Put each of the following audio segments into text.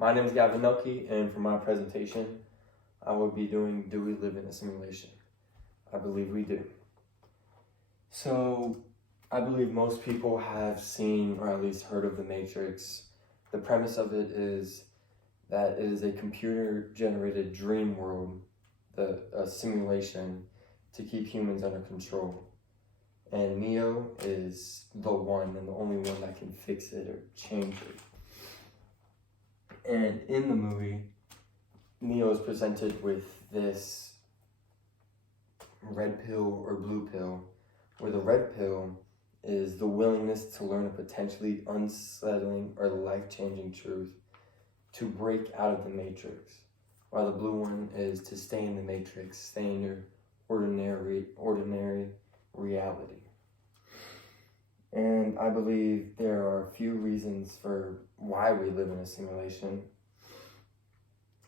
My name is Gavin Nelke, and for my presentation, I will be doing Do We Live in a Simulation? I believe we do. So, I believe most people have seen or at least heard of The Matrix. The premise of it is that it is a computer-generated dream world, a simulation to keep humans under control. And Neo is the one and the only one that can fix it or change it. And in the movie, Neo is presented with this red pill or blue pill, where the red pill is the willingness to learn a potentially unsettling or life-changing truth to break out of the matrix, while the blue one is to stay in the matrix, stay in your ordinary reality. And I believe there are a few reasons for why we live in a simulation.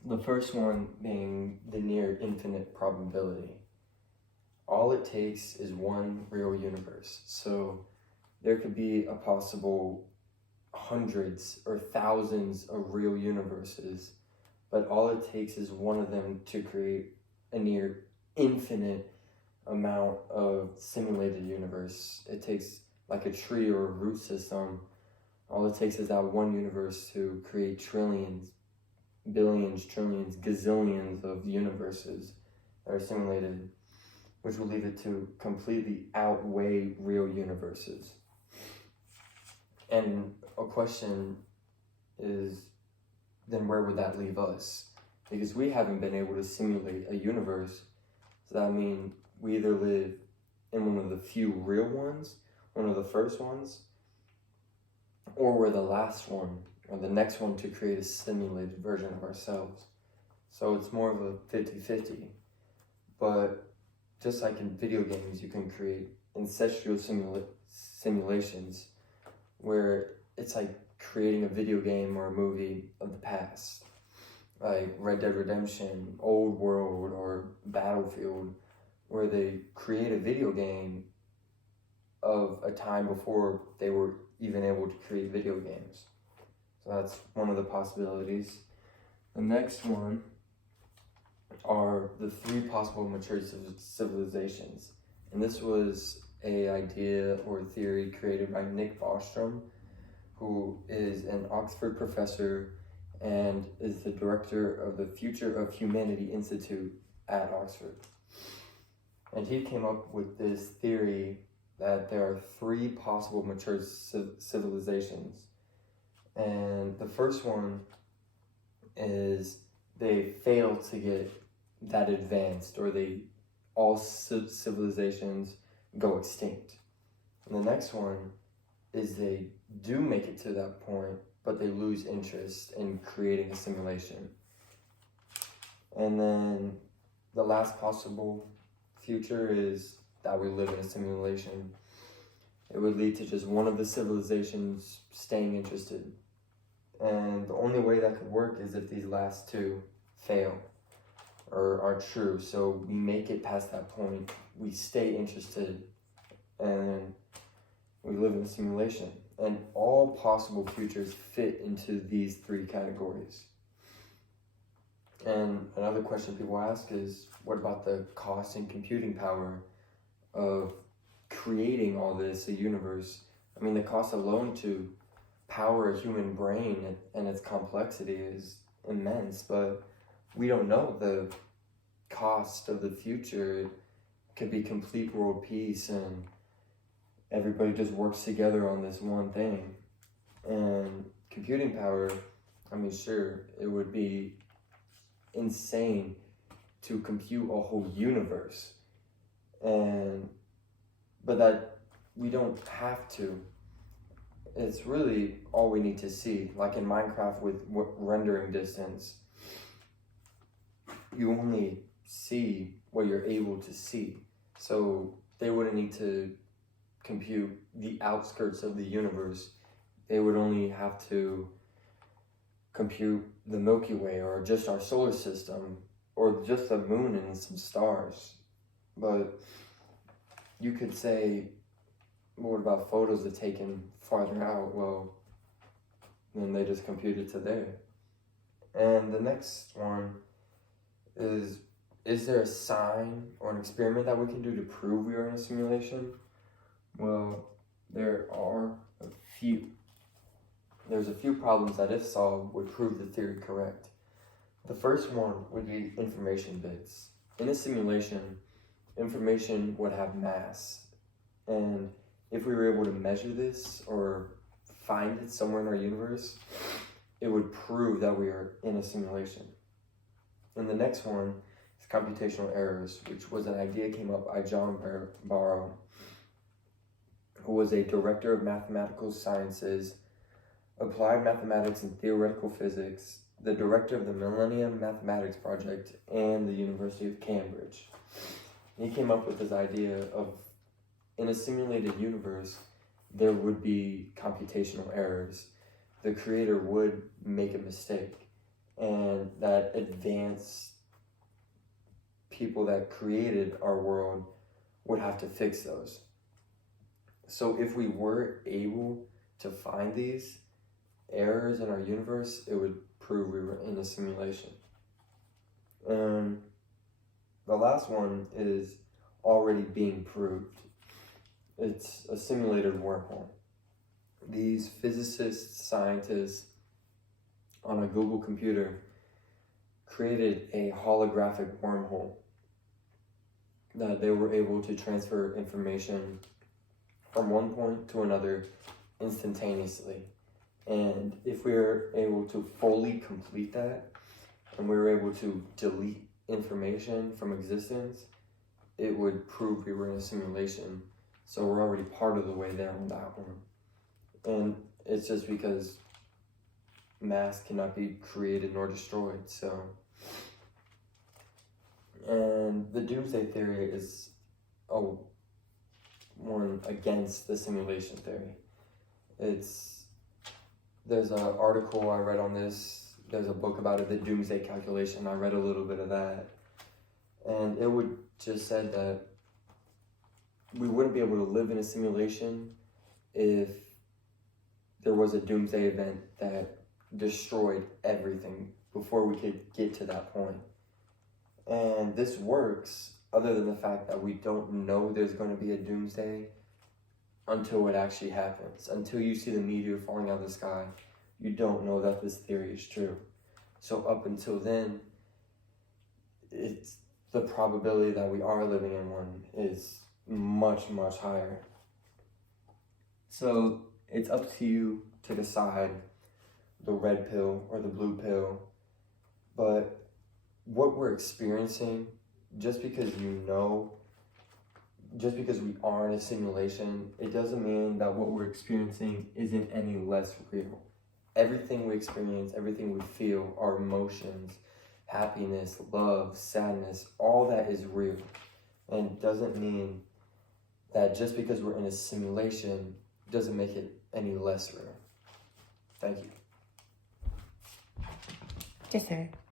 The first one being the near infinite probability. All it takes is one real universe. So there could be a possible hundreds or thousands of real universes, but all it takes is one of them to create a near infinite amount of simulated universe. It takes like a tree or a root system. All it takes is that one universe to create trillions, billions, trillions, gazillions of universes that are simulated, which will lead it to completely outweigh real universes. And a question is, then where would that leave us? Because we haven't been able to simulate a universe. So that means we either live in one of the few real ones, one of the first ones, or we're the last one, or the next one to create a simulated version of ourselves. So it's more of a 50-50. But just like in video games, you can create ancestral simulations where it's like creating a video game or a movie of the past, like Red Dead Redemption, Old World, or Battlefield, where they create a video game of a time before they were even able to create video games. So that's one of the possibilities. The next one are the three possible mature civilizations. And this was an idea or theory created by Nick Bostrom, who is an Oxford professor and is the director of the Future of Humanity Institute at Oxford. And he came up with this theory that there are three possible mature civilizations. And the first one is they fail to get that advanced, or all civilizations go extinct. And the next one is they do make it to that point, but they lose interest in creating a simulation. And then the last possible future is that we live in a simulation. It would lead to just one of the civilizations staying interested. And the only way that could work is if these last two fail or are true. So we make it past that point, we stay interested, and we live in a simulation. And all possible futures fit into these three categories. And another question people ask is, what about the cost and computing power of creating all this, a universe? I mean, the cost alone to power a human brain and its complexity is immense, but we don't know the cost of the future. It could be complete world peace and everybody just works together on this one thing. And computing power, I mean, sure, it would be insane to compute a whole universe, but that we don't have to. It's really all we need to see. Like in Minecraft with rendering distance, you only see what you're able to see. So they wouldn't need to compute the outskirts of the universe. They would only have to compute the Milky Way, or just our solar system, or just the moon and some stars. But you could say, what about photos that taken farther out? Well, then they just compute it to there. And the next one is there a sign or an experiment that we can do to prove we are in a simulation? Well, there's a few problems that, if solved, would prove the theory correct. The first one would be information bits. In a simulation, information would have mass, and if we were able to measure this or find it somewhere in our universe, it would prove that we are in a simulation. And the next one is computational errors, which was an idea came up by John Barrow, who was a director of mathematical sciences, applied mathematics and theoretical physics, the director of the Millennium Mathematics Project, and the University of Cambridge. He came up with this idea of, in a simulated universe, there would be computational errors. The creator would make a mistake, and that advanced people that created our world would have to fix those. So if we were able to find these errors in our universe, it would prove we were in a simulation. And the last one is already being proved. It's a simulated wormhole. These physicists, scientists on a Google computer created a holographic wormhole that they were able to transfer information from one point to another instantaneously. And if we were able to fully complete that, and we were able to delete information from existence, it would prove we were in a simulation. So we're already part of the way there on that one. And it's just because mass cannot be created nor destroyed, so. And the doomsday theory is one against the simulation theory. There's an article I read on this, there's a book about it, the Doomsday Calculation. I read a little bit of that, and it would just said that we wouldn't be able to live in a simulation if there was a doomsday event that destroyed everything before we could get to that point. And this works other than the fact that we don't know there's going to be a doomsday until it actually happens. Until you see the meteor falling out of the sky, you don't know that this theory is true. So up until then, it's the probability that we are living in one is much, much higher. So it's up to you to decide the red pill or the blue pill. But what we're experiencing, just because we are in a simulation, it doesn't mean that what we're experiencing isn't any less real. Everything we experience, everything we feel, our emotions, happiness, love, sadness, all that is real. And doesn't mean that just because we're in a simulation doesn't make it any less real. Thank you. Yes, sir.